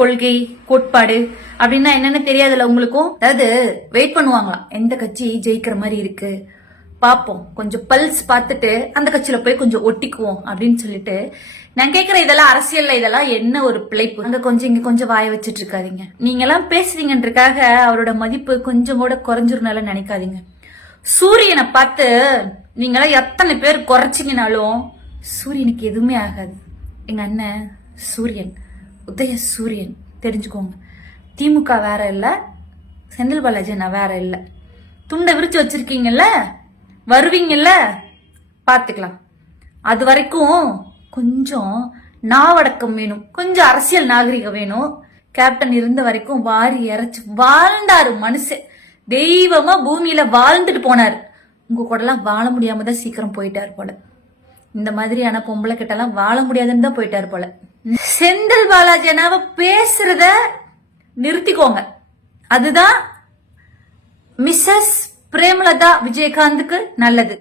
கொள்கை கோட்பாடு அப்படின்னா என்னன்னு தெரியாதுல்ல உங்களுக்கும். அதாவது வெயிட் பண்ணுவாங்களாம், எந்த கட்சி ஜெயிக்கிற மாதிரி இருக்கு பாப்போம், கொஞ்சம் பல்ஸ் பார்த்துட்டு அந்த கட்சியில போய் கொஞ்சம் ஒட்டிக்குவோம் அப்படின்னு சொல்லிட்டு. நான் கேக்குற இதெல்லாம் அரசியல்ல இதெல்லாம் என்ன ஒரு பிழைப்பு? அங்க கொஞ்சம் இங்க கொஞ்சம் வாய வச்சுட்டு இருக்காதீங்க. நீங்க எல்லாம் பேசுறீங்கன்றக்காக அவரோட மதிப்பு கொஞ்சம் கூட குறைஞ்சிருந்தால நினைக்காதீங்க. சூரியனை பார்த்து நீங்களாம் எத்தனை பேர் குறைச்சிங்கனாலும் சூரியனுக்கு எதுவுமே ஆகாது. எங்க அண்ணன் சூரியன், உதய சூரியன், தெரிஞ்சுக்கோங்க. திமுக வேற இல்ல, செந்தில் பாலாஜி நான் வேற இல்ல. துண்டை விரிச்சு வச்சிருக்கீங்கல்ல, வருவீங்கல்ல, பாத்துக்கலாம். அது வரைக்கும் கொஞ்சம் நாவடக்கம் வேணும், கொஞ்சம் அரசியல் நாகரிகம் வேணும். கேப்டன் இருந்த வரைக்கும் வாரி இறைச்சு வாழ்ந்தாரு மனுஷன், தெய்வமா பூமியில வாழ்ந்துட்டு போனாரு. உங்க கூட எல்லாம் வாழ முடியாம தான் சீக்கிரம் போயிட்டாரு போல. இந்த மாதிரியான பொம்பளை கிட்ட எல்லாம் வாழ முடியாதுன்னு தான் போயிட்டாரு போல. செந்தில் பாலாஜி அண்ணாவை பேசுறத நிறுத்திக்கோங்க. அதுதான் மிஸ்ஸஸ் பிரேமலதா விஜயகாந்துக்கு நல்லது.